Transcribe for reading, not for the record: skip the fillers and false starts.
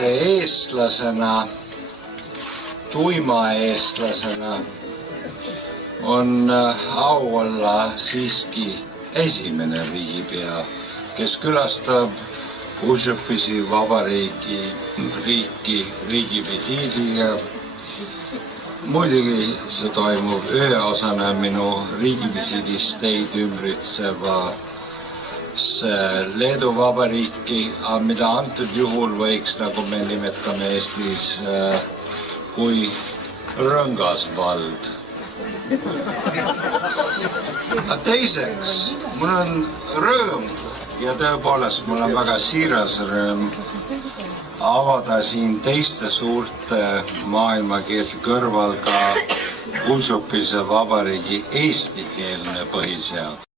tavalise eestlasena, tuima eestlasena on au olla siiski esimene riigipea, kes külastab Užupisi vabariiki riigivisiidiga. Muidugi see toimub ühe osana minu riigivisiidist teid ümbritseva Leedu vabariiki, mida antud juhul võiks, nagu me nimetame Eestis, kui Rõngasvald. Teiseks, mul on rõõm ja tõepoolest mul on väga siiras rõõm avada siin teiste suurte maailmakeelte kõrval ka Užupise vabariigi eestikeelne põhiseadus.